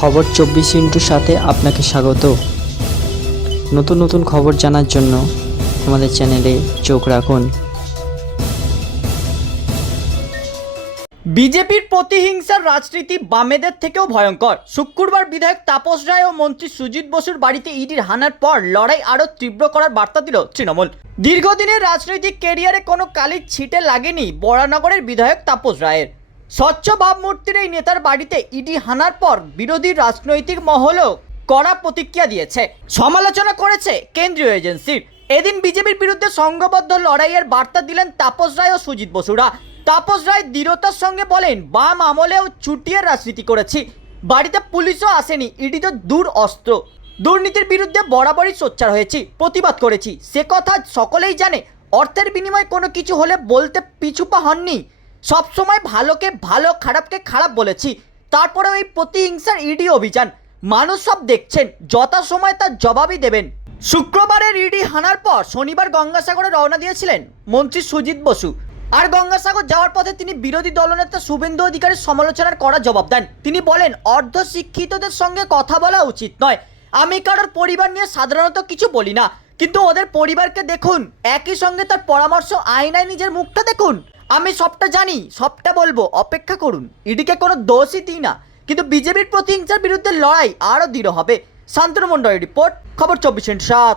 খবর চব্বিশ ইন্টুর সাথে আপনাকে স্বাগত। নতুন নতুন খবর জানার জন্য আমাদের চ্যানেলে চোখ রাখুন। বিজেপির প্রতিহিংসার রাজনীতি বামেদের থেকেও ভয়ঙ্কর। শুক্রবার বিধায়ক তাপস রায় ও মন্ত্রী সুজিত বসুর বাড়িতে ইডির হানার পর লড়াই আরও তীব্র করার বার্তা দিল তৃণমূল। দীর্ঘদিনের রাজনৈতিক কেরিয়ারে কোনো কালির ছিটে লাগেনি বরানগরের বিধায়ক তাপস রায়ের। স্বচ্ছ ভাবমূর্তির এই নেতার বাড়িতে ইডি হানার পর বিরোধী রাজনৈতিক মহলও কড়া প্রতিক্রিয়া দিয়েছে। সমালোচনা করেছে কেন্দ্রীয় এজেন্সির এদিন বিজেপির বিরুদ্ধে সংঘবদ্ধ লড়াইয়ের বার্তা দিলেন তাপস রায় ও সুজিত বসুরা। তাপস রায় দৃঢ়তার সঙ্গে বলেন, বাম আমলেও চুটিয়ে রাজনীতি করেছি। বাড়িতে পুলিশও আসেনি, ইডি তো দূর অস্ত্র। দুর্নীতির বিরুদ্ধে বরাবরই সোচ্চার হয়েছি, প্রতিবাদ করেছি। সে কথা সকলেই জানে, অর্থের বিনিময়ে কোনো কিছু হলে বলতে পিছুপা হননি। সবসময় ভালোকে ভালো, খারাপকে খারাপ বলেছি। তারপরেও এই প্রতিহিংসার ইডি অভিযান। মানুষ সব দেখছেন, যথা সময় তার জবাবই দেবেন। শুক্রবারের ইডি হানার পর শনিবার গঙ্গাসাগরে রওনা দিয়েছিলেন মন্ত্রী সুজিত বসু। আর গঙ্গাসাগর যাওয়ার পথে তিনি বিরোধী দলনেতা শুভেন্দু অধিকারীর সমালোচনার করা জবাব দেন। তিনি বলেন অর্ধ শিক্ষিতদের সঙ্গে কথা বলা উচিত নয়। আমি কারোর পরিবার নিয়ে সাধারণত কিছু বলি না। কিন্তু ওদের পরিবারকে দেখুন। একই সঙ্গে তার পরামর্শ, আয়নায় নিজের মুখটা দেখুন। আমি সবটা জানি, সবটা বলব, অপেক্ষা করুন। ইডিকে কোনো দোষই দিই না। কিন্তু বিজেপির প্রতিহিংসার বিরুদ্ধে লড়াই আরও দৃঢ় হবে। শান্তনু মণ্ডলের রিপোর্ট, খবর চব্বিশ সাত।